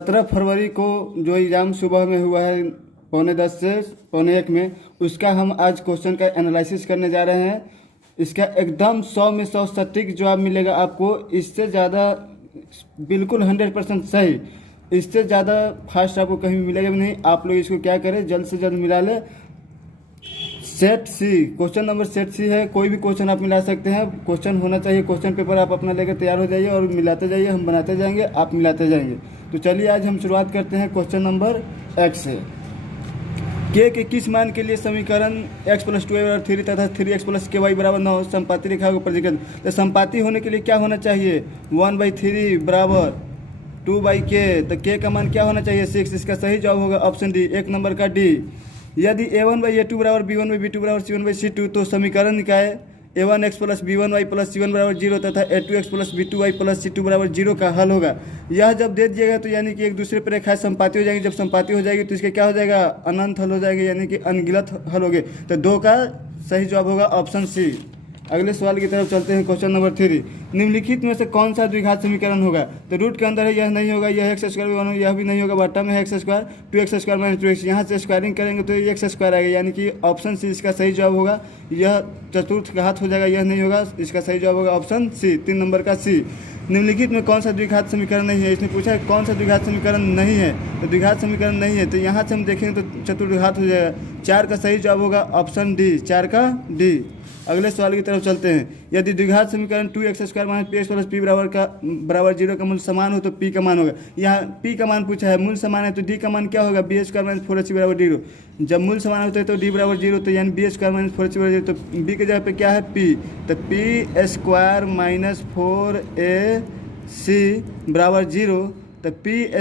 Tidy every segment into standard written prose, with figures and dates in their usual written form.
17 फरवरी को जो एग्ज़ाम सुबह में हुआ है 9:45 से 9:45 में, उसका हम आज क्वेश्चन का एनालिसिस करने जा रहे हैं। इसका एकदम 100 में 100 सटीक जवाब मिलेगा आपको। इससे ज़्यादा बिल्कुल 100% सही, इससे ज़्यादा फास्ट आपको कहीं मिलेगा भी नहीं। आप लोग इसको क्या करें, जल्द से जल्द मिला ले। सेट सी क्वेश्चन नंबर सेट सी है। कोई भी क्वेश्चन आप मिला सकते हैं, क्वेश्चन होना चाहिए। क्वेश्चन पेपर आप अपना लेकर तैयार हो जाइए और मिलाते जाइए। हम बनाते जाएंगे, आप मिलाते जाएंगे। तो चलिए आज हम शुरुआत करते हैं क्वेश्चन नंबर एक से। के किस मान के लिए समीकरण x + 2y = 3 तथा 3x + ky = 9 संपाती रेखा को प्रतिगत। तो संपाती होने के लिए क्या होना चाहिए, 1/3 = 2/k। तो k का मान क्या होना चाहिए, 6। इसका सही जवाब होगा ऑप्शन डी, 1 नंबर का डी। यदि a1/a2 = b1/b2 = c1/c2 तो समीकरण निकाय a1x + b1y + c1 = 0 तथा a2x + b2y + c2 = 0 का हल होगा। यह जब दे दिएगा तो यानी कि एक दूसरे पर रेखाएं संपाती हो जाएंगी। जब संपाती हो जाएगी तो इसके क्या हो जाएगा, अनंत हल हो जाएगा, यानी कि अनगिनत हल हो गए। तो 2 का सही जवाब होगा ऑप्शन सी। अगले सवाल की तरफ चलते हैं। क्वेश्चन नंबर 3, निम्नलिखित में से कौन सा द्विघात समीकरण होगा। तो रूट के अंदर है, यह नहीं होगा। यह x², यह भी नहीं होगा। बट्टा में है x², 2x² - 2x। यहाँ से स्क्वायरिंग करेंगे तो ये x² आएगा, यानी कि ऑप्शन सी इसका सही जवाब होगा। यह चतुर्थ घात हो जाएगा, यह नहीं होगा। इसका सही जवाब होगा ऑप्शन सी, 3 नंबर का सी। निम्नलिखित में कौन सा द्विघात समीकरण नहीं है। इसने पूछा है कौन सा द्विघात समीकरण नहीं है। तो द्विघात समीकरण नहीं है, तो यहाँ से हम देखेंगे तो चतुर्घात हो जाएगा। 4 का सही जवाब होगा ऑप्शन डी, 4 का डी। अगले सवाल की तरफ चलते हैं। यदि द्विघात समीकरण 2x² - px + p बराबर 0 का मूल्य समान हो तो p का मान होगा। यहाँ p का मान पूछा है, मूल्य समान है तो d का मान क्या होगा, b² - 4ac = 0। जब मूल्य समान होते हैं तो d = 0, तो यानी b² - 4ac = 0। तो b के जगह पे क्या है, p। तो p² - 4ac = 0। तो p² -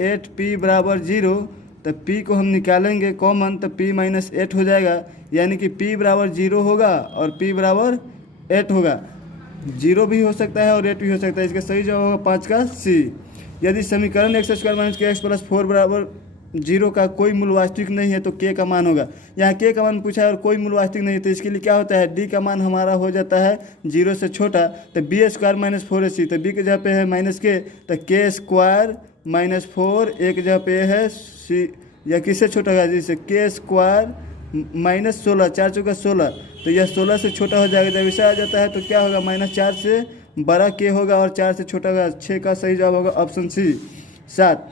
8p = 0। तो p को हम निकालेंगे कॉमन, तो p - 8 हो जाएगा, यानी कि p = 0 होगा और p = 8 होगा। 0 भी हो सकता है और 8 भी हो सकता है। इसका सही जवाब होगा 5 का सी। यदि समीकरण x² - kx + 4 = 0 का कोई मूल वास्तविक नहीं है तो k का मान होगा। यहाँ k का मान पूछा है और कोई मूल वास्तविक नहीं है, तो इसके लिए क्या होता है, d का मान हमारा हो जाता है 0 से छोटा। तो b² - 4ac, तो b के जगह पे है -k, तो k² - 4, एक जगह पे है सी, या किससे छोटा होगा, जिससे k² - 16, 4 चौका 16, तो यह 16 से छोटा हो जाएगा। जब ऐसा आ जाता है तो क्या होगा, -4 से बड़ा k होगा और 4 से छोटा होगा। 6 का सही जवाब होगा ऑप्शन सी। 7,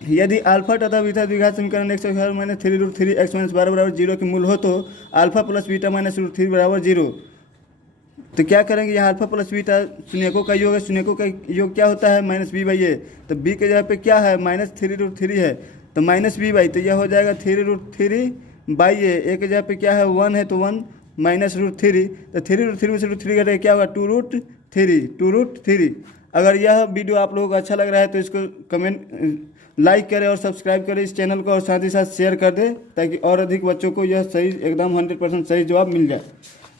यदि अल्फा तथा बीटा द्विघात समीकरण x² - 3√3x - 12 = 0 के मूल हो तो अल्फा प्लस बीटा -√3 = 0। तो क्या करेंगे, यहाँ अल्फा प्लस बीटा शून्यकों का योग है। शून्यकों का योग क्या होता है, -b/a। तो b के जगह पे क्या है, -3√3 है, तो -b/, तो यह हो जाएगा 3√3/a। a के जगह पे क्या है, 1 है, तो 1 -√3, तो 3√3 में से √3 घटेगा, क्या होगा, 2√3। अगर यह वीडियो आप लोगों को अच्छा लग रहा है तो इसको लाइक करें और सब्सक्राइब करें इस चैनल को, और साथ ही साथ शेयर कर दें ताकि और अधिक बच्चों को यह सही एकदम 100% सही जवाब मिल जाए।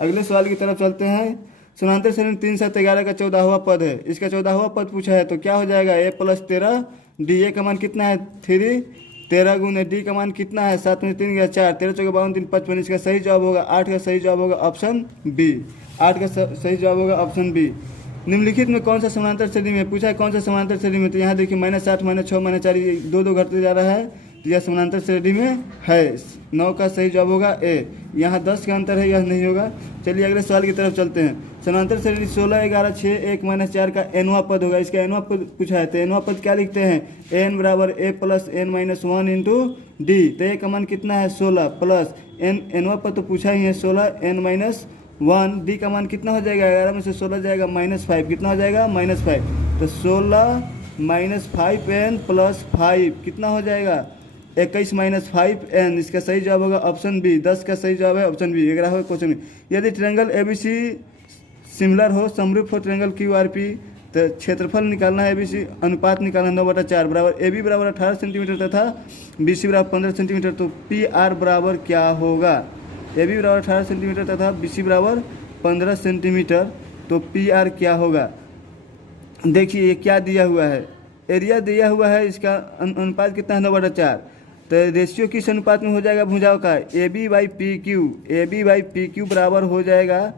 अगले सवाल की तरफ चलते हैं। समांतर श्रेणी 3 7 11 का 14वां पद है। इसका 14वां पद पूछा है तो क्या हो जाएगा, a + 13 d। a का मान कितना है, 3, 13 गुने d का मान कितना है, 7 में 3 गया 4, 13 चौके 52, 3 55। इसका सही जवाब होगा 8 का सही जवाब होगा ऑप्शन बी, 8 का सही जवाब होगा ऑप्शन बी। निम्नलिखित में कौन सा समांतर श्रेणी में पूछा है, कौन सा समांतर श्रेणी में। तो यहाँ देखिए -8 -6 -4, ये 2 घटते जा रहा है, तो यह समांतर श्रेणी में है। 9 का सही जवाब होगा ए। यहाँ 10 का अंतर है, यह नहीं होगा। चलिए अगले सवाल की तरफ चलते हैं। समांतर श्रेणी 16 11 6 1 -4 का nवां पद होगा। इसका nवां पद पूछा है तो nवां पद क्या लिखते हैं, n = a + n - 1 × d। तो a का मान कितना है, 16 प्लस nवां पद तो पूछा ही है 16 n - 1, d का मान कितना हो जाएगा, 11 में से 16 जाएगा -5, कितना हो जाएगा, -5। तो 16 - 5n + 5 कितना हो जाएगा, 21 - 5n। इसका सही जवाब होगा ऑप्शन बी, 10 का सही जवाब है ऑप्शन बी। 11वां क्वेश्चन, यदि ट्रायंगल ABC सिमिलर हो, समरूप हो ट्रायंगल QRP, तो क्षेत्रफल निकालना है, ABC अनुपात निकालना 9/4 बराबर AB = 18 सेंटीमीटर तथा BC = 15 सेंटीमीटर। तो PR बराबर क्या होगा, AB = 18 सेंटीमीटर तथा BC = 15 सेंटीमीटर। तो PR क्या होगा, देखिए ये क्या दिया हुआ है, एरिया दिया हुआ है, इसका अनुपात कितना है, 9/4। तो रेशियो किस अनुपात में हो जाएगा भुजाओं का, AB/PQ, AB/PQ बराबर हो जाएगा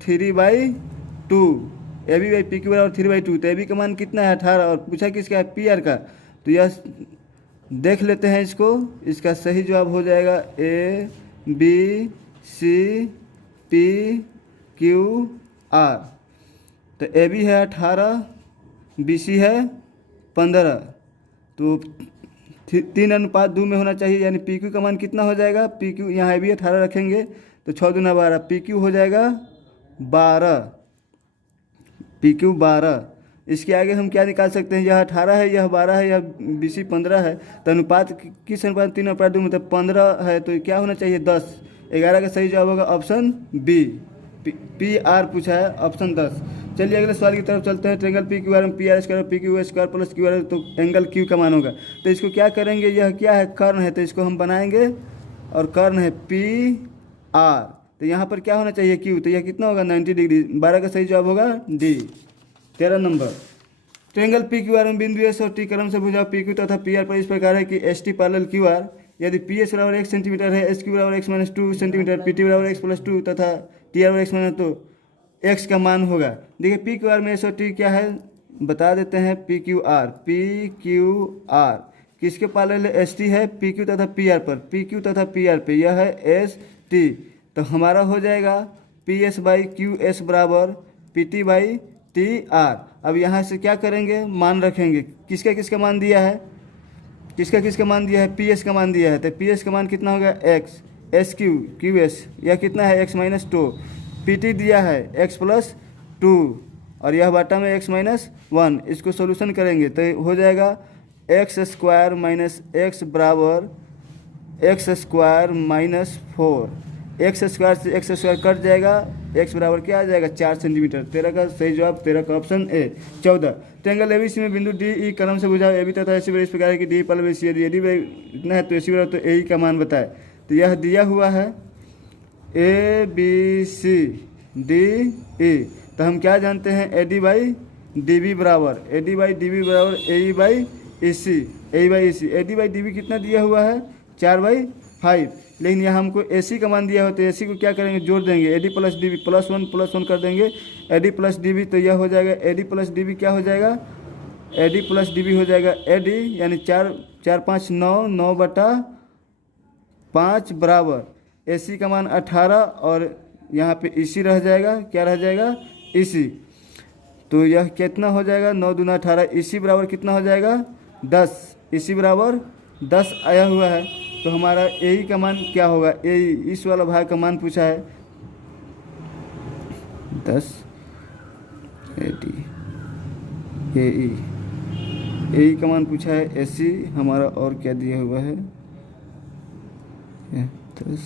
3/2। A B by P Q बराबर 3/2। तो ए बी का मान कितना है 18 और पूछा किसका है पी आर का। तो यह देख लेते हैं इसको, इसका सही जवाब हो जाएगा A B C P Q R. तो ए बी है 18, बी सी है 15, तो 3:2 में होना चाहिए, यानी पी क्यू का मान कितना हो जाएगा, पी क्यू यहाँ भी 18 रखेंगे तो 6 दूना 12, पी क्यू हो जाएगा 12, पी क्यू 12। इसके आगे हम क्या निकाल सकते हैं, यह 18 है, यह 12 है, यह बी सी 15 है, तो अनुपात किस अनुपात 3:2 मतलब 15 है, तो क्या होना चाहिए 10। 11 का सही जवाब होगा ऑप्शन बी, पी आर पूछा है ऑप्शन 10। चलिए अगले सवाल की तरफ चलते हैं। ट्रेंगल पी क्यू आर में P R square P Q square plus Q R, तो एंगल क्यू का मान होगा। तो इसको क्या करेंगे, यह क्या है कर्ण है, तो इसको हम बनाएंगे और कर्ण है पी आर, तो यहाँ पर क्या होना चाहिए क्यू, तो यह कितना होगा 90 डिग्री। 12 का सही जवाब होगा D. 13 number, triangle P Q R में बिंदु एस और टी क्रम से भुजाओं पी क्यू तथा पी आर पर इस प्रकार है कि S T parallel Q R. यदि पी एस बराबर 1 सेंटीमीटर है, एस क्यू बराबर x-2 सेंटीमीटर, पी टी बराबर x+2 तथा टी आर बराबर x-, तो x का मान होगा। देखिए पी क्यू आर में एस और टी क्या है बता देते हैं। पी क्यू आर किसके पैरेलल है, एस टी है पी क्यू तथा पी आर पर, पी क्यू तथा पी आर पे यह है एस टी, तो हमारा हो जाएगा P S by Q S बराबर P T by T R. अब यहाँ से क्या करेंगे, मान रखेंगे, किसका किसका मान दिया है, किसका किसका मान दिया है, पी एस का मान दिया है, तो पी एस का मान कितना होगा x, S Q Q S यह कितना है x-2, पी टी दिया है x+2 और यह बाटा में x-1। इसको सोल्यूशन करेंगे तो हो जाएगा x² माइनस एक्स बराबर x² -4, x² से x² कट जाएगा, x बराबर क्या आ जाएगा 4 सेंटीमीटर। 13 का सही जवाब 13 का ऑप्शन ए। 14, ट्रेंगल एबीसी में बिंदु डी ई क्रम से भुजाओं ए बी तथा एसी इस प्रकार है कि डी पैरेलल बी सी, यदि इतना है तो एसी बराबर तो ए का मान बताए। तो यह दिया हुआ है ए बी सी डी ई, तो हम क्या जानते हैं A D by D B बराबर A D by D B बराबर A E by E C, A by E C. A D by D B कितना दिया हुआ है 4/5, लेकिन यहाँ हमको ए सी का मान दिया हो तो ए सी को क्या करेंगे जोड़ देंगे, A D plus D B +1 कर देंगे, A D plus D B, तो यह हो जाएगा A D plus D B क्या हो जाएगा, A D plus D B हो जाएगा ए डी यानी 4×5 9, 9/5 बराबर ए सी का मान 18 और यहाँ पे ई सी रह जाएगा, क्या रह जाएगा ई सी। तो यह कितना हो जाएगा 9 दूना 18, ई सी बराबर कितना हो जाएगा 10, ई सी बराबर 10 आया हुआ है। तो हमारा ए ई का मान क्या होगा, ए ई इस वाला भाग का मान पूछा है 10, ए डी ए ई का मान पूछा है, ए सी हमारा और क्या दिया हुआ है 10।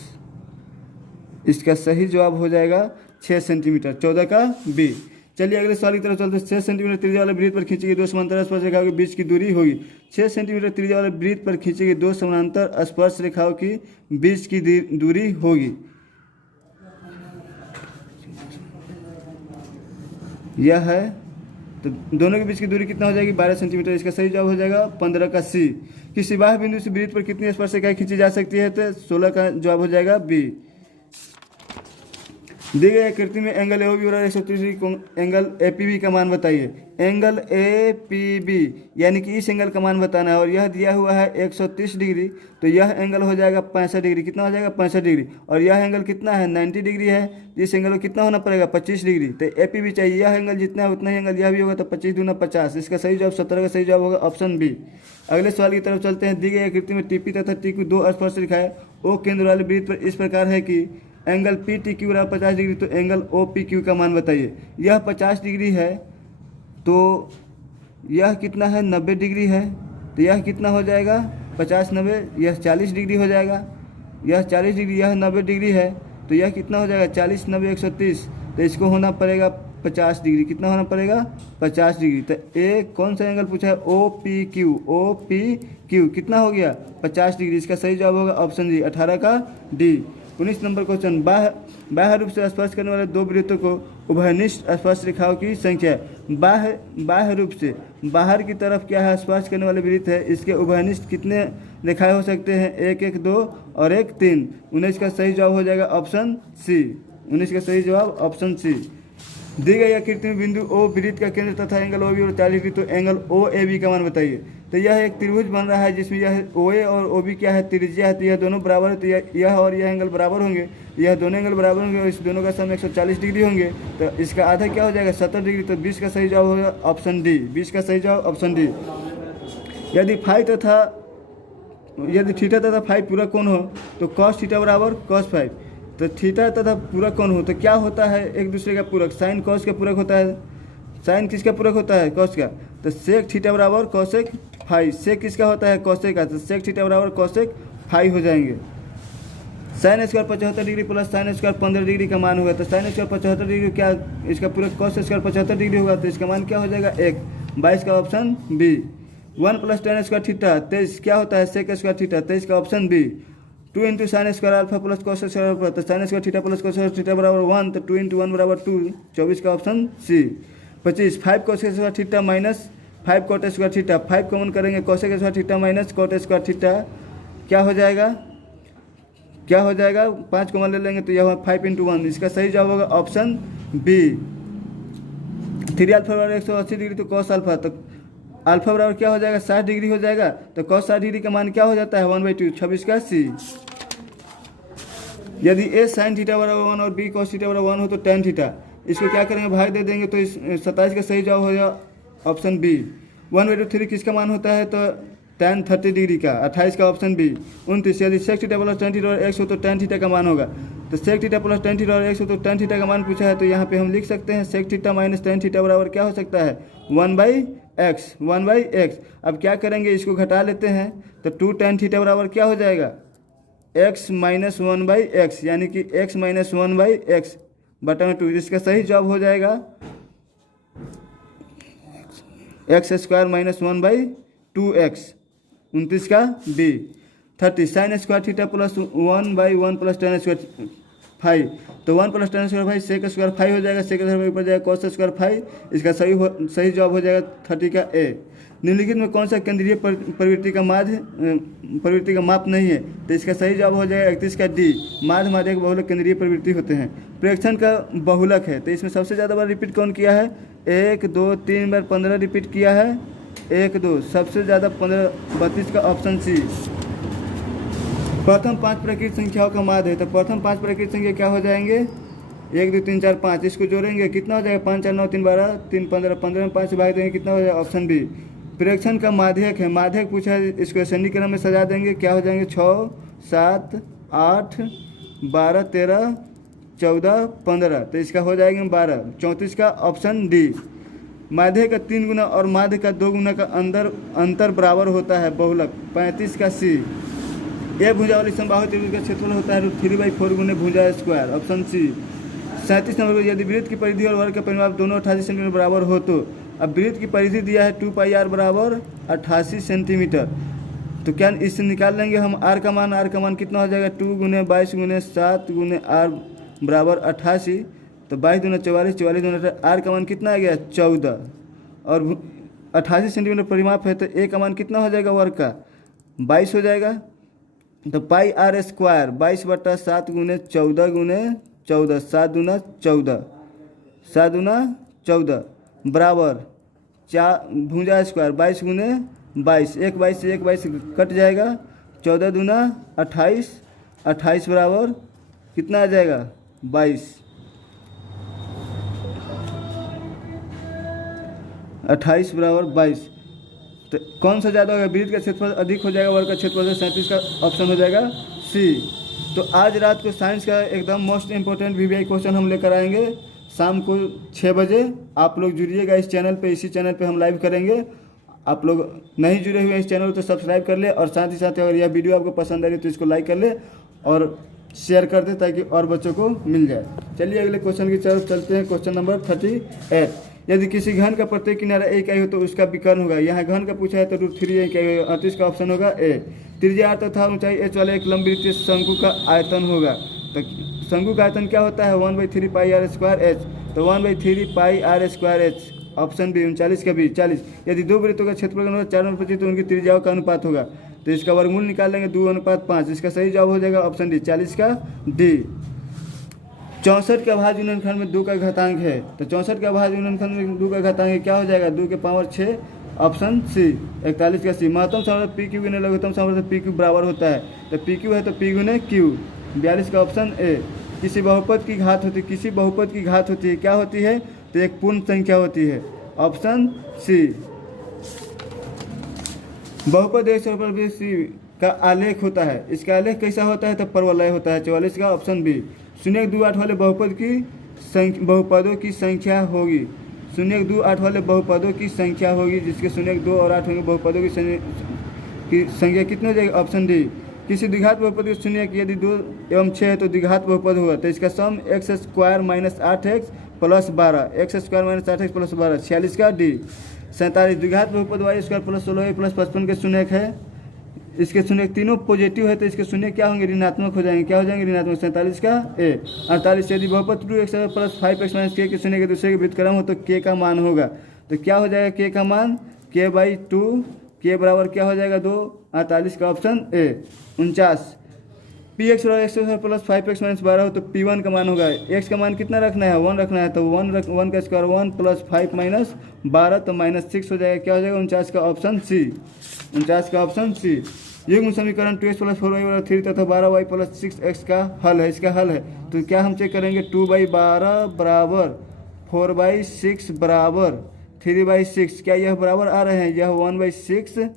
इसका सही जवाब हो जाएगा 6 सेंटीमीटर। 14 का बी। चलिए अगले सवाल की तरफ चलते हैं। 6 सेंटीमीटर त्रिज्या वाले वृत्त पर खींची गई 2 समांतर स्पर्श रेखाओं के बीच की दूरी होगी। 6 सेंटीमीटर त्रिज्या वाले वृत्त पर खींची गई 2 समांतर स्पर्श रेखाओं की बीच की दूरी होगी। यह है, तो दोनों के बीच की दूरी कितना हो जाएगी 12 सेंटीमीटर। इसका सही जवाब हो जाएगा 15 का सी। किसी बाह्य बिंदु से वृत्त पर कितनी स्पर्श रेखाएं खींची जा सकती है, तो 16 का जवाब हो जाएगा बी। दी गई आकृति में एंगल ए बी बराबर 130 degree angle A P B का मान बताइए। एंगल ए पी बी यानी कि इस एंगल का मान बताना है और यह दिया हुआ है 130 डिग्री, तो यह एंगल हो जाएगा 65 डिग्री। कितना हो जाएगा 65 डिग्री, और यह एंगल कितना है 90 डिग्री है, इस एंगल को कितना होना पड़ेगा 25 डिग्री। तो ए पी बी चाहिए, यह एंगल जितना है उतना ही एंगल यह भी होगा, तो 25 दूना 50। इसका सही जवाब 17 का सही जवाब होगा ऑप्शन बी। अगले सवाल की तरफ चलते हैं। दी गई आकृति में टीपी तथा टी क्यू 2 स्पर्श रेखाएं ओ केंद्र वाले वृत्त पर इस प्रकार है कि एंगल पी टी क्यू बराबर 50 डिग्री, तो एंगल ओ पी क्यू का मान बताइए। यह 50 डिग्री है, तो यह कितना है 90 डिग्री है, तो यह कितना हो जाएगा 50 90, यह 40 डिग्री हो जाएगा। यह 40 डिग्री, यह 90 डिग्री है, तो यह कितना हो जाएगा 40 90 130, तो इसको होना पड़ेगा 50 डिग्री। कितना होना पड़ेगा 50 डिग्री। तो ए कौन सा एंगल पूछा है ओ पी क्यू कितना हो गया 50 डिग्री। इसका सही जवाब होगा ऑप्शन डी 18 का डी। 19 number question. बाह्य रूप से स्पर्श करने वाले दो वृत्तों को उभयनिष्ठ स्पर्श रेखाओं की संख्या। बाह्य रूप से बाहर की तरफ क्या है स्पर्श करने वाले वृत्त है, इसके उभयनिष्ठ कितने रेखाएं हो सकते हैं, 1 1 2 और 1 3। 19 का सही जवाब हो जाएगा ऑप्शन सी। 19 का सही जवाब ऑप्शन सी। दी गई आकृति में बिंदु ओ वृत्त का केंद्र तथा एंगल ओ बी और 40 डिग्री, तो एंगल ओ ए बी का मान बताइए। तो यह एक त्रिभुज बन रहा है जिसमें यह ओ ए और ओ बी क्या है, त्रिज्या है, तो यह दोनों बराबर है, तो यह और यह एंगल बराबर होंगे, यह दोनों एंगल बराबर होंगे और इस दोनों का सम 140 डिग्री होंगे। तो इसका आधा क्या हो जाएगा, 70 डिग्री। तो 20 का सही जवाब होगा ऑप्शन डी। 20 का सही जवाब ऑप्शन डी। यदि थीटा तथा फाई पूरा कोण हो तो कॉस थीटा बराबर कॉस फाइव। तो थीटा तथा पूरक कोण हो तो क्या होता है, एक दूसरे का पूरक, साइन कॉस का पूरक होता है। साइन किसका पूरक होता है, कॉस का। तो सेक थीटा बराबर कॉसेक फाई। सेक किसका होता है, कॉसेक का, तो सेक थीटा बराबर कॉसेक फाई हो जाएंगे। Sine square 75 degree plus sine square 15 degree का मान होगा। तो साइन स्क्वायर 75 डिग्री क्या, इसका पूरक कॉस स्क्वायर 75 डिग्री होगा, तो इसका मान क्या हो जाएगा 1। 22 का option B. 1 plus tan square theta 23 क्या होता है, सेक स्क्वायर थीटा, 23 का option B. 2 into sine square alpha plus cos square alpha, तो sine square theta plus cos square theta बराबर 1, तो 2 इंटू 1 बराबर 2। 24 का option C. 25 5 cos square theta minus 5 cot square theta, 5 common करेंगे, cos square theta minus cot square theta क्या हो जाएगा, 5 common ले लेंगे तो यह 5 इंटू 1। इसका सही जवाब होगा ऑप्शन बी। 3 अल्फा बराबर 180 डिग्री, तो कॉस अल्फा, तो अल्फा बराबर क्या हो जाएगा 60 डिग्री हो जाएगा, तो कॉस 60 डिग्री का मान क्या हो जाता है 1/2। 26 का सी। यदि ए साइन थीटा बराबर 1 और बी कॉस थीटा बराबर 1 हो तो tan थीटा, इसको क्या करेंगे भाग दे देंगे, तो इस 27 का सही जवाब हो जाएगा ऑप्शन बी। 1/3 किसका मान होता है, तो tan 30 डिग्री का, 28 का ऑप्शन बी। 29 यदि sec theta plus tan theta और x हो तो tan थीटा का मान होगा। तो sec theta plus tan theta और x हो तो tan थीटा का मान पूछा है, तो यहाँ पे हम लिख सकते हैं sec theta minus tan theta बराबर क्या हो सकता है 1/x। अब क्या करेंगे, इसको घटा लेते हैं, तो 2 tan थीटा बराबर क्या हो जाएगा x माइनस 1/x, यानी कि x माइनस 1/x बटा में 2। इसका सही जवाब हो जाएगा x स्क्वायर माइनस 1/2x। 29 का B. 30 sine square theta plus 1/1 plus tan square five, तो 1 plus tan square five sec square five हो जाएगा, सेक स्क्वायर ऊपर जाएगा कॉस स्क्वायर फाइव। इसका सही जवाब हो जाएगा 30 का ए। निम्नलिखित में कौन सा केंद्रीय प्रवृत्ति का माप नहीं है, तो इसका सही जवाब हो जाएगा 31 का डी। माध्य माध्यक बहुलक केंद्रीय प्रवृत्ति होते हैं। प्रेक्षण का बहुलक है, तो इसमें सबसे ज़्यादा बार रिपीट कौन किया है, 1 2 3 बार 15 रिपीट किया है, 1 2 सबसे ज़्यादा 15 32 का ऑप्शन सी। प्रथम 5 प्राकृतिक संख्याओं का माध्य है, तो प्रथम 5 प्राकृतिक संख्या क्या हो जाएंगे 1 2 3 4 5, इसको जोड़ेंगे कितना हो जाएगा 5 4 9 3 12 3 15, 15 में 5 से भाग देंगे कितना हो जाएगा ऑप्शन बी। प्रेक्षण का माध्यक है, माध्यक पूछा है, इसको असंदी क्रम में सजा देंगे, क्या हो जाएंगे 6 7 8 12 13 14 15, तो इसका हो जाएगा 12। 34 का ऑप्शन डी। माध्य का 3 गुना और माध्य का 2 गुना का अंतर बराबर होता है बहुलक, 35 का सी। ए भुजा वाली समबाहु त्रिभुज का क्षेत्रफल होता है √3/4 गुने भुजा स्क्वायर, ऑप्शन सी। 37 नंबर पर यदि वृत्त की परिधि और वर्ग का परिमाप दोनों 88 सेंटीमीटर बराबर हो तो, अब वृत्त की परिधि दिया है 2πr बराबर 88 सेंटीमीटर, तो क्या इससे निकाल लेंगे हम r का मान कितना हो जाएगा 2 गुने 22 गुने 7 गुने r बराबर 88, तो 22 दूना 44, 44 दूना r का मान कितना आ गया 14, और 88 सेंटीमीटर परिमाप है, तो a का मान कितना हो जाएगा वर्ग का 22 हो जाएगा। तो पाई r स्क्वायर 22/7 गुने 14 गुने 14, 7 दूना 14, 7 दूना 14 बराबर 4 भुजा स्क्वायर 22 गुने 22, 1 22 से 1 22 कट जाएगा, 14 दूना 28, 28 बराबर कितना आ जाएगा 22, 28 बराबर 22। तो कौन सा ज़्यादा होगा, वृत्त का क्षेत्रफल अधिक हो जाएगा, वर्ग का क्षेत्रफल से 37 का ऑप्शन हो जाएगा सी। तो आज रात को साइंस का एकदम मोस्ट इंपॉर्टेंट वीवीआई क्वेश्चन हम लेकर आएंगे शाम को 6 बजे। आप लोग जुड़िएगा इस चैनल पे, इसी चैनल पे हम लाइव करेंगे। आप लोग नहीं जुड़े हुए इस चैनल तो सब्सक्राइब कर ले, और साथ ही साथ अगर यह वीडियो आपको पसंद आ रही तो इसको लाइक कर ले और शेयर कर दे ताकि और बच्चों को मिल जाए। चलिए अगले क्वेश्चन की तरफ चलते हैं। Question number 38। यदि किसी घन का प्रत्येक किनारा एक इकाई हो तो उसका विकर्ण होगा। यहाँ घन का पूछा है तो √3 इकाई होगा। 38 का ऑप्शन होगा ए। त्रिज्या r तथा ऊंचाई h वाले एक लंबवृत्तीय शंकु का आयतन होगा। तो शंकु का आयतन क्या होता है 1/3 पाई r स्क्वायर h, तो 1/3 pi r square h, option B. 39 का बी। 40 यदि दो वृत्तों का क्षेत्रफल 4/25 तो उनकी त्रिज्याओं का अनुपात होगा। तो इसका वर्गमूल निकाल लेंगे 2:5। इसका सही जवाब हो जाएगा ऑप्शन डी 40 का डी। 64 का भाज्य गुणनखंड में 2 का घातांक है, तो 64 का भाज्य गुणनखंड में 2 का घातांक क्या हो जाएगा, 2 के पावर 6, ऑप्शन सी। 41 का सी। महत्तम सामर्थ्य पी क्यू गुने लघुत्तम सामर्थ्य पी क्यू बराबर होता है, तो पी क्यू है तो पी गुने क्यू। 42 का ऑप्शन ए। किसी बहुपद की घात होती है, किसी बहुपद की घात होती है, क्या होती है, तो एक पूर्ण संख्या होती है, ऑप्शन सी। बहुपद एक पर सी का आलेख होता है, इसका आलेख कैसा होता है, तो परवलय होता है। 44 का ऑप्शन बी। 0,128 वाले बहुपदों की संख्या होगी, 0,128 वाले बहुपदों की संख्या होगी, जिसके 0,2 और 8 होंगे, बहुपदों की संख्या कितनी हो जाएगी, ऑप्शन डी। किसी द्विघात बहुपद के शून्य की यदि 2 एवं 6 है तो द्विघात बहुपद होगा, तो इसका सम x square minus 8x plus 12, x square minus 8x plus 12। 46 का डी। 47 द्विघात बहुपद y स्क्वायर प्लस 16 प्लस 55 के शून्य है, इसके शून्य तीनों पॉजिटिव है, तो इसके शून्य क्या होंगे, ऋणात्मक हो जाएंगे, क्या हो जाएंगे, ऋणात्मक। 47 का ए। 48 यदि बहुपद 2x plus 5x minus k के शून्य के दूसरे के व्युत्क्रम हो तो k का मान होगा, तो क्या हो जाएगा k का मान, k/2, k बराबर क्या हो जाएगा 2। 48 का ऑप्शन ए। 49 px और x प्लस 5x माइनस 12 हो तो p1 का मान होगा, x का मान कितना रखना है, 1 रखना है, तो 1 का स्क्वायर 1 प्लस 5 माइनस 12 तो -6 हो जाएगा, क्या हो जाएगा 49 का ऑप्शन सी। 49 का ऑप्शन सी। युग्म समीकरण 2x प्लस 4y 3 तथा 12y प्लस 6x का हल है, इसका हल है, तो क्या हम चेक करेंगे, 2/12 बराबर 4/6 बराबर 3/6, क्या यह बराबर आ रहे हैं, यह 1/6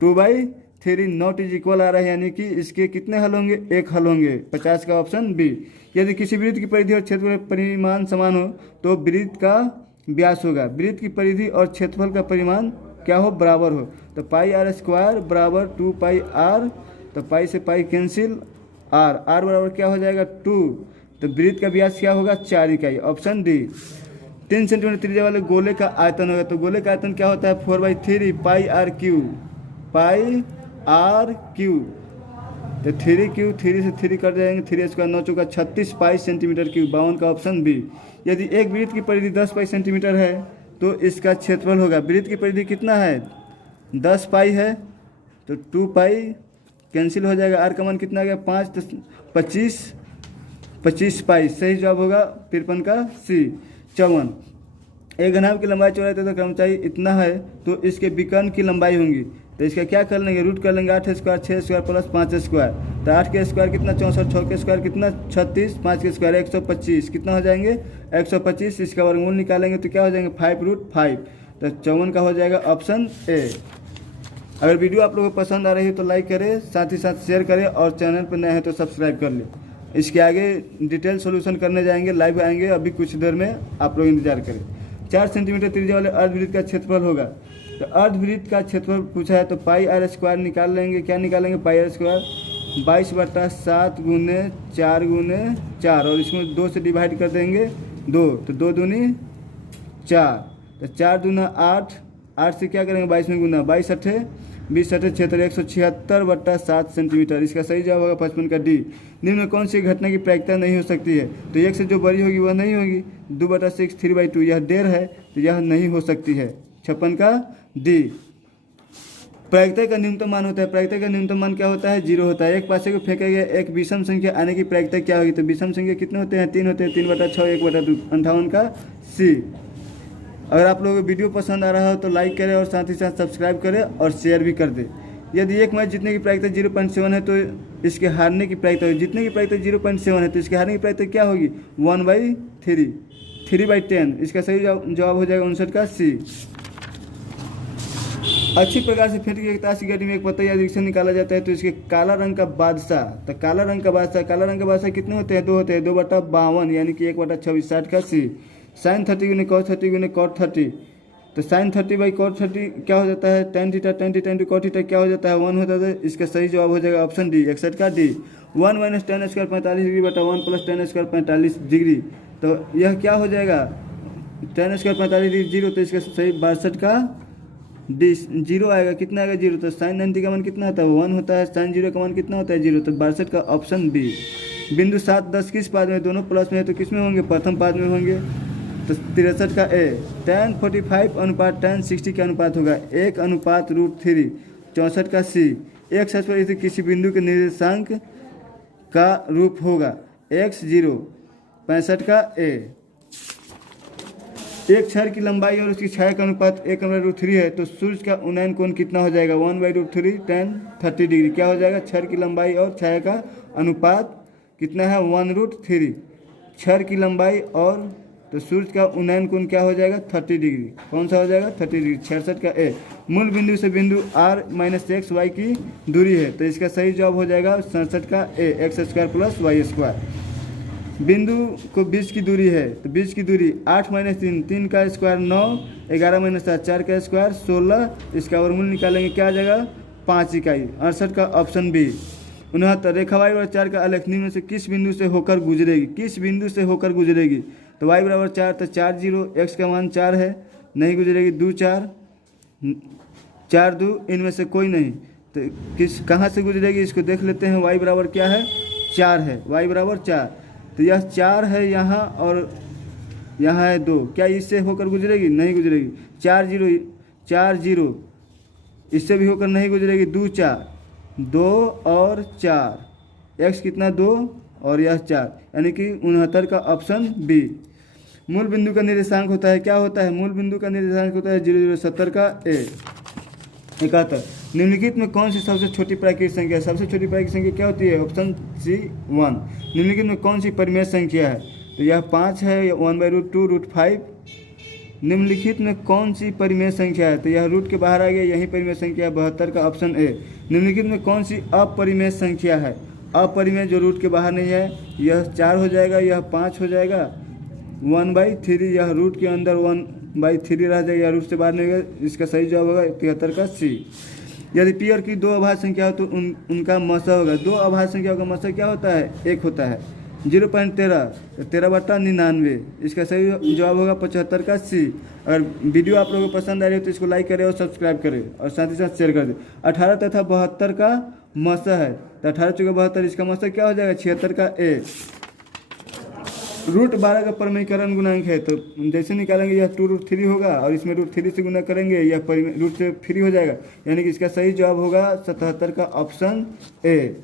2/3 नॉट इज इक्वल आ रहे हैं, यानी कि इसके कितने हल होंगे, एक हल होंगे। 50 का ऑप्शन बी। यदि किसी वृत्त की परिधि और क्षेत्रफल परिमाण समान हो तो वृत्त का व्यास होगा, वृत्त की परिधि और क्षेत्रफल का परिमाण क्या हो, बराबर हो, तो πr² बराबर 2πr, तो पाई से पाई कैंसिल, r बराबर क्या हो जाएगा 2, तो वृत्त का व्यास क्या होगा 4 इकाई, ऑप्शन डी। 3 सेंटीमीटर त्रिज्या वाले गोले का आयतन होगा, तो गोले का आयतन क्या होता है 4/3 πr³, πr³, तो 3 से 3 कट जाएंगे, 3 स्क्वायर 9 चौका 36 पाई सेंटीमीटर क्यूब। 52 का ऑप्शन बी। यदि एक वृत्त की परिधि 10 पाई सेंटीमीटर है तो इसका क्षेत्रफल होगा, वृत्त की परिधि कितना है 10 पाई है, तो 2 पाई कैंसिल हो जाएगा, आर का मान कितना आ गया 5, तो 25 पाई, सही जवाब होगा 53 का सी। 54 एक घनाभ की लंबाई चौड़ाई तथा क्रमचाई इतना है तो इसके विकर्ण की लंबाई होंगी, तो इसका क्या कर लेंगे, रूट कर लेंगे 8 स्क्वायर 6 स्क्वायर प्लस 5 स्क्वायर, तो 8 के स्क्वायर कितना 64, 6 के स्क्वायर कितना 36, 5 के स्क्वायर 125, कितना हो जाएंगे 125, इसका वर्गमूल निकालेंगे तो क्या हो जाएंगे 5√5, तो 54 का हो जाएगा ऑप्शन ए। अगर वीडियो आप लोगों को पसंद आ रही है तो लाइक करें, साथ ही साथ शेयर करें, और चैनल पर नए हैं तो सब्सक्राइब कर लें। इसके आगे डिटेल सोल्यूशन करने जाएंगे, लाइव आएंगे अभी कुछ देर में, आप लोग इंतजार करें। 4 सेंटीमीटर त्रिज्या वाले अर्धवृत्त का क्षेत्रफल होगा, तो अर्धवृत्त का क्षेत्रफल पूछा है तो πr² निकाल लेंगे, क्या निकालेंगे πr², 22/7 गुने 4 गुने 4, और इसमें 2 से डिवाइड कर देंगे 2, तो 2 दूनी 4, तो 4 दूना 8, 8 से क्या करेंगे 22 में गुना, 22 अठे 20 अठे 76, 176/7 सेंटीमीटर, इसका सही जवाब होगा 55 का डी। निम्न में कौन सी घटना की प्रायिकता नहीं हो सकती है, तो 1 से जो बड़ी होगी वह नहीं होगी, 2/6 3/2, यह देर है तो यह नहीं हो सकती है, 56 का डी। प्रायिकता का न्यूनतम मान होता है, प्रायिकता का न्यूनतम मान क्या होता है 0 होता है। एक पासे को फेंके गए एक विषम संख्या आने की प्रायिकता क्या होगी, तो विषम संख्या कितने होते हैं 3 होते हैं, 3/6 1/2, 58 का सी। अगर आप लोगों को वीडियो पसंद आ रहा हो तो लाइक करें और साथ ही साथ सब्सक्राइब करें और शेयर भी कर दें। यदि एक मैच जीतने की प्रायिकता 0.7 है तो इसके हारने की प्रायिकता होगी, जीतने की प्रायिकता 0.7 है तो इसके हारने की प्रायिकता क्या होगी 1/3, 3/10, इसका सही जवाब हो जाएगा 59 का सी। अच्छी प्रकार से फेंट के ताश की गड्डी में एक पत्ता या रिक्शा निकाला जाता है तो इसके काला रंग का बादशाह, तो काला रंग का बादशाह कितने होते हैं 2 होते हैं, 2/52 यानी कि 1/26, 60 का सी। sin 30 गुने cos 30 गुने cot 30, तो sin 30/cot 30 क्या हो जाता है tan theta, tan theta into cot theta क्या हो जाता है 1 होता है, इसका सही जवाब हो जाएगा ऑप्शन डी 61 का डी। 1 - tan² 45 डिग्री बटा 1 + tan² 45 डिग्री, तो यह क्या हो जाएगा tan² 45 डिग्री 0, तो इसका सही 62 का डी 0 आएगा, कितना आएगा 0, तो sin 90 का मान कितना होता है 1 होता है, sin 0 का मान कितना होता है 0, तो 62 का ऑप्शन बी। बिंदु 7 10 किस पाद में, दोनों प्लस में है तो किस में होंगे प्रथम पाद में होंगे, तो 63 का ए। tan 45 अनुपात tan 60 का अनुपात होगा 1/√3, 64 का सी। एक अक्ष पर स्थित किसी बिंदु के निर्देशांक का रूप होगा x0, 65 का ए। एक क्षण की लंबाई और उसकी छाया का अनुपात 1/√3 है, तो सूर्य का उन्नयन कोण कितना हो जाएगा? 1/√3 tan 30 डिग्री। क्या हो जाएगा? क्षण की लंबाई और छाया का अनुपात कितना है? 1/√3। क्षण की लंबाई और तो सूर्य का उन्नयन कोण क्या हो जाएगा? 30 डिग्री। कौन सा हो जाएगा? 30 डिग्री। 66 का ए। मूल बिंदु से बिंदु r-x y की दूरी है, तो इसका सही जवाब हो जाएगा 67 का ए, x² + y²। बिंदु को बीच की दूरी है, तो बीच की दूरी 8 - 3, 3 का स्क्वायर 9, 11 - 7, 4 का स्क्वायर 16, इसका वर्गमूल निकालेंगे क्या आ जाएगा? 5 इकाई। 68 का ऑप्शन बी। 69 रेखावाई और 4 का आलेख निम्न में से किस बिंदु से होकर गुजरेगी? किस बिंदु से होकर गुजरेगी? तो y = 4, तो 4 0, x का मान 4 है, नहीं गुजरेगी। 2 4, 4 2, इनमें से कोई नहीं, तो कहाँ से गुजरेगी इसको देख लेते हैं। y बराबर क्या है? 4 है। y बराबर 4, तो यह 4 है यहाँ और यहाँ है 2। क्या इससे होकर गुजरेगी? नहीं गुजरेगी। 4 0, 4 0, इससे भी होकर नहीं गुजरेगी। 2 4, 2 और 4, x कितना? 2 और यह 4, यानी कि 69 का ऑप्शन बी। मूल बिंदु का निर्देशांक होता है, क्या होता है? मूल बिंदु का निर्देशांक होता है 0 0 70 का ए। 71 निम्नलिखित में कौन सी सबसे छोटी प्राकृतिक संख्या है? सबसे छोटी प्राकृतिक संख्या क्या होती है? Option C 1। निम्नलिखित में कौन सी परिमेय संख्या है? तो यह 5 है, 1/√2√5। निम्नलिखित में कौन सी परिमेय संख्या है? तो यह रूट के बाहर आ गया, यही परिमेय संख्या है 72 का ऑप्शन ए। निम्नलिखित में कौन सी अपरिमेय संख्या है? अपरिमेय जो रूट के बाहर नहीं है, यह 4 हो जाएगा, यह 5 हो जाएगा, 1/3 यह रूट के अंदर 1/3 रह जाएगा, यह रूट से बाहर नहीं होगा। इसका सही जवाब होगा 73 का सी। यदि पी और की दो अभाज्य संख्या हो तो उनका मसा होगा। दो अभाज्य संख्या का मसा क्या होता है? 1 होता है। 0.13, तो 13/99, इसका सही जवाब होगा 75 का सी। अगर वीडियो आप लोगों को पसंद आ रही हो तो इसको लाइक करें और सब्सक्राइब करें और साथ ही साथ शेयर कर दें। 18 तथा 72 का मसा है, तो 18 × 72, इसका मसा क्या हो जाएगा? 76 का ए। √12 का परिमेयकरण गुणांक है, तो जैसे निकालेंगे यह 2√3 होगा और इसमें √3 से गुना करेंगे, यह रूट से फ्री हो जाएगा, यानी कि इसका सही जवाब होगा 77 का ऑप्शन ए।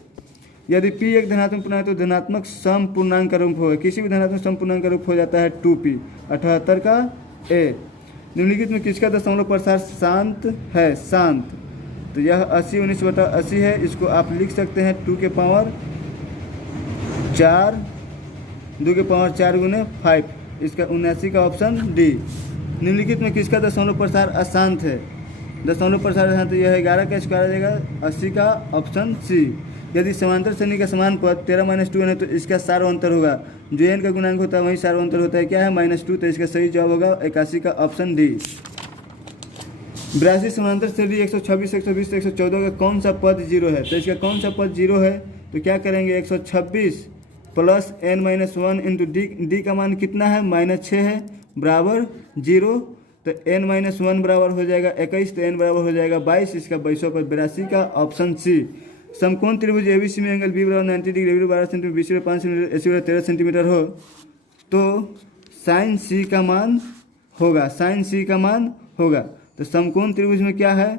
यदि p एक धनात्मक पूर्णांक है तो धनात्मक सम पूर्णांक का रूप होगा। किसी भी धनात्मक सम पूर्णांक का रूप हो जाता है 2p। 78 का ए। निम्नलिखित में किसका दशमलव प्रसार शांत है? शांत, तो यह 80 19/80 है। इसको आप लिख सकते हैं 2 के पावर 4, 2 के पावर 4 × 5, इसका 79 का ऑप्शन डी। निम्नलिखित में किसका दशमलव प्रसार अशांत है? दशमलव प्रसार अशांत, यह 11 का स्क्वायर आ जाएगा, 80 का ऑप्शन सी। यदि समांतर श्रेणी का समान पद 13 - 2n है तो इसका सार्वंतर होगा। जो n का गुणांक होता है वही सार्वंतर होता है, क्या है? -2, तो इसका सही जवाब होगा 81 का ऑप्शन डी। 82 समांतर श्रेणी 126 120 114 का कौन सा पद 0 है? तो इसका कौन सा पद 0 है? तो क्या करेंगे? 126 + n - 1 इंटू डी का मान कितना है? -6 है, बराबर 0, तो n - 1 बराबर हो जाएगा 21, तो n बराबर हो जाएगा 22, इसका 82 का ऑप्शन सी। समकोण त्रिभुज एबीसी में एंगल बी बराबर 90 degree, B 12 centimetre, B C 5 centimetre, AC 13 centimetre हो तो साइन सी का मान होगा, साइन सी का मान होगा। तो समकोण त्रिभुज में क्या है?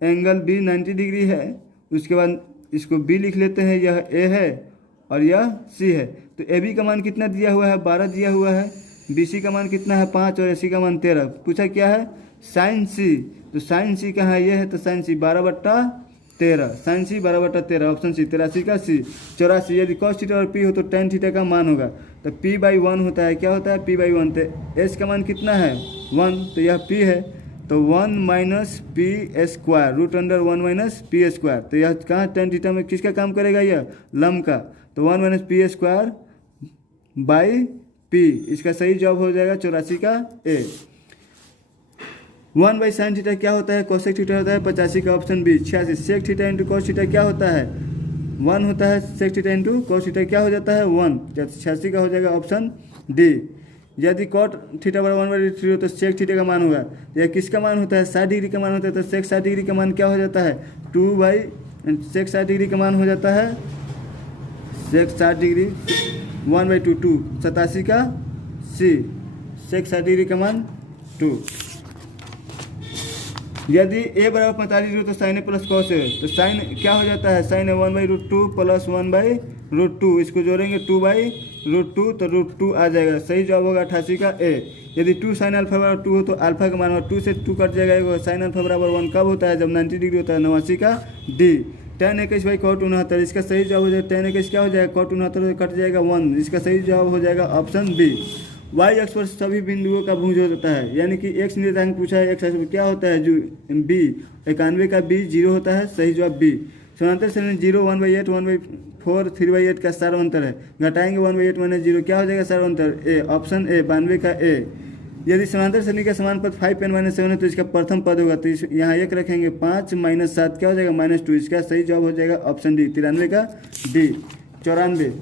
एंगल बी 90 डिग्री है, उसके बाद इसको बी लिख लेते हैं, यह ए है और यह सी है। तो ए बी का मान कितना दिया हुआ है? 12 दिया हुआ है। बी सी का मान कितना है? 5 और ए सी का मान 13। पूछा क्या है? साइन सी, तो साइन सी कहाँ है? ये है, तो साइन सी 12/13, साइन सी 12/13, ऑप्शन सी 83 का सी। 84 यदि cos थीटा और p हो तो tan थीटा का मान होगा, तो p/1 होता है, क्या होता है? p/1, तो s का मान कितना है? 1, तो यह p है, तो 1 - p², √1 - p², तो यह कहाँ tan थीटा में किसका काम करेगा? यह लंब का, तो 1 - p²/p, इसका सही जवाब हो जाएगा 84 का ए। 1/sin थीटा क्या होता है? कोसेक थीटा होता है, 85 का option B. 86 sec theta into cos theta क्या होता है? 1 होता है। Sec theta into cos theta क्या हो जाता है? 1, 86 का हो जाएगा ऑप्शन डी। यदि कॉट थीटा बराबर 1/3 हो तो सेक थीटा का मान होगा, यह किसका मान होता है? 60 डिग्री का मान होता है, तो सेक 60 डिग्री का मान क्या हो जाता है? 2/सेक 60 डिग्री का मान हो जाता है, सेक 60 डिग्री 1/2, 2, 87 का सी, सेक 60 डिग्री का मान 2। यदि a बराबर 45 डिग्री तो साइन ए प्लस कॉस है, तो साइन क्या हो जाता है? साइन ए 1/√2 + 1/√3 √2, इसको जोड़ेंगे 2/√2 तो √2 आ जाएगा। सही जवाब होगा 88 का ए। यदि 2 sin अल्फा बराबर 2 हो तो अल्फा का मान होगा 2 से 2 कट जाएगा। sin अल्फा बराबर 1 कब होता है? जब 90 डिग्री होता है। 89 का डी। tan 21/cot69, इसका सही जवाब हो जाएगा tan 21 क्या हो जाएगा? cot69 कट जाएगा 1, इसका सही जवाब हो जाएगा ऑप्शन बी। वाई अक्ष पर सभी बिंदुओं का भुज होता है, यानी कि एक्स निर्देशांक पूछा है, एक्स अक्ष पर क्या होता है? जो बी 91 का बी 0 होता है। सही जवाब बी। समांतर श्रेणी 0, 1/8, 1/4, 3/8 का सार्वंतर है। घटाएंगे 1/8 - 0 क्या हो जाएगा सार्वंतर? ए, ऑप्शन ए 92 का ए। यदि समांतर श्रेणी का समान पद 5n - 7 है तो इसका प्रथम पद होगा, तो यहाँ 1 रखेंगे। 5 - 7 क्या हो जाएगा? -2, इसका सही जवाब हो जाएगा ऑप्शन डी 93 का डी। 94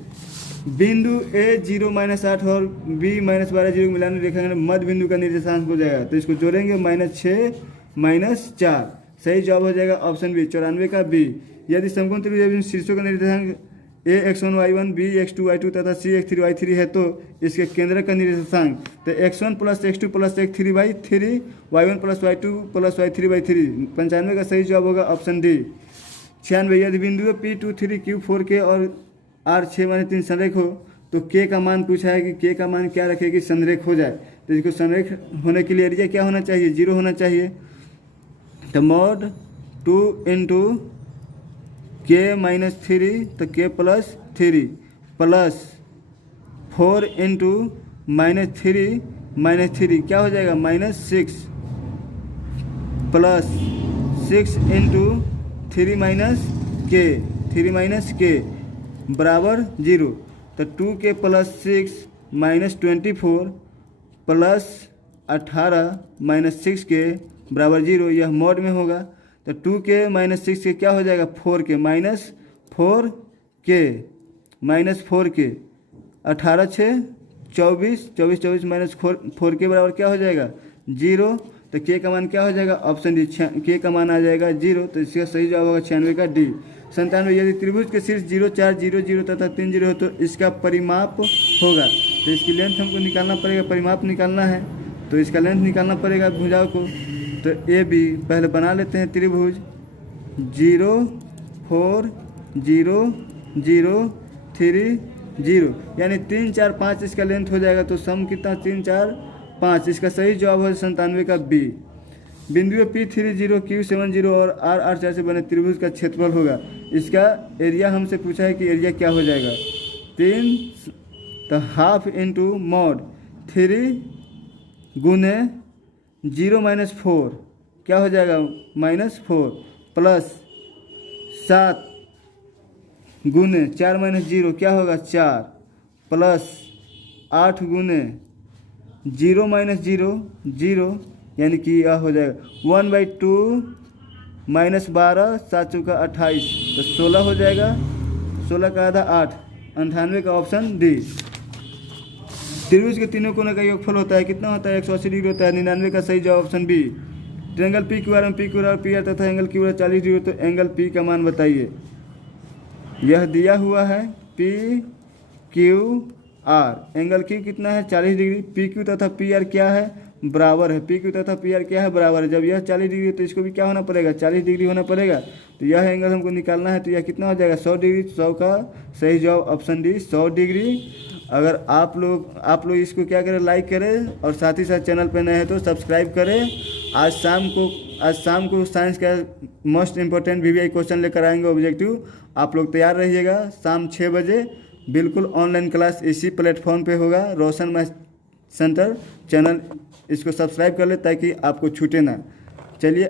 बिंदु ए 0 - 8 और बी -12 0 को मिलाने रेखाखंड मध्य बिंदु का निर्देशांक हो जाएगा, तो इसको जोड़ेंगे -6 - 4। सही जवाब हो जाएगा ऑप्शन बी 94 का बी। यदि समकोण त्रिभुज शीर्षों का निर्देशांक ए x1 y1 b x2 y2 तथा c x3 y3 है तो इसके केंद्र का निर्देशांक तो x1 + x2 + x3/3 y1 + y2 + y3/3। 95 का सही जवाब होगा ऑप्शन डी। 96 यदि बिंदु P2 3 Q 4 K और R 6 - 3 संरेख हो तो K का मान पूछा है कि K का मान क्या रखेगी? संरेख हो जाए, तो इसको संरेख होने के लिए एरिया क्या होना चाहिए? 0 होना चाहिए। तो mod 2 × K - 3 तो K + 3 प्लस 4 × -3 - 3 क्या हो जाएगा? -6 प्लस 6 × 3 - K बराबर 0। तो 2K + 6 - 24 प्लस 18 - 6K बराबर 0, यह मॉड में होगा। तो 2K - 6K क्या हो जाएगा? 4K -4K 18 6 24 24 24 -4K बराबर क्या हो जाएगा? 0। तो K का मान क्या हो जाएगा? ऑप्शन डी K का मान आ जाएगा 0, तो इसका सही जवाब होगा 96 का डी। 97 यदि त्रिभुज के शीर्ष 0 4 0 0 तथा 3 0 हो तो इसका परिमाप होगा, तो इसकी लेंथ हमको निकालना पड़ेगा। परिमाप निकालना है तो इसका लेंथ निकालना पड़ेगा भुजाओं को। तो ए बी पहले बना लेते हैं त्रिभुज 0 4 0 0 3 0, यानी 3 4 5 इसका लेंथ हो जाएगा। तो सम कितना? 3 4 5, इसका सही जवाब हो 97 का बी। बिंदु P3 0 Q 7 0 और R 8 4 से बने त्रिभुज का क्षेत्रफल होगा। इसका एरिया हमसे पूछा है कि एरिया क्या हो जाएगा? 3 तो हाफ इंटू मॉड 3 गुने 0 - 4 क्या हो जाएगा? -4 प्लस 7 गुने 4 - 0 क्या होगा? 4 प्लस 8 गुने 0 - 0 0, यानी कि यह हो जाएगा 1/2 -12 7 चौका 28 तो 16 हो जाएगा। 16 का आधा 8, 98 का ऑप्शन डी। त्रिभुज के तीनों कोनों का योगफल होता है, कितना होता है? 180 डिग्री होता है। 99 का सही जवाब option B. Triangle P Q R में P Q R P R तथा एंगल क्यू आर 40 डिग्री, तो एंगल पी का मान बताइए। यह दिया हुआ है P Q R, angle Q कितना है? 40 डिग्री। पी क्यू तथा पी आर क्या है? बराबर है। पी क्यू तथा पी आर क्या है? बराबर है। जब यह 40 डिग्री है तो इसको भी क्या होना पड़ेगा? 40 डिग्री होना पड़ेगा। तो यह एंगल हमको निकालना है, तो यह कितना हो जाएगा? 100 डिग्री। 100 का सही जवाब ऑप्शन डी 100 डिग्री। अगर आप लोग इसको क्या करें? लाइक करें, और साथ ही साथ चैनल पर नए हैं तो सब्सक्राइब करें। आज शाम को साइंस का मोस्ट इम्पोर्टेंट VVI क्वेश्चन लेकर आएंगे, ऑब्जेक्टिव। आप लोग तैयार रहिएगा। शाम 6 बजे बिल्कुल ऑनलाइन क्लास इसी प्लेटफॉर्म पे होगा, रोशन मैथ सेंटर। चैनल इसको सब्सक्राइब कर ले ताकि आपको छूटे ना। चलिए।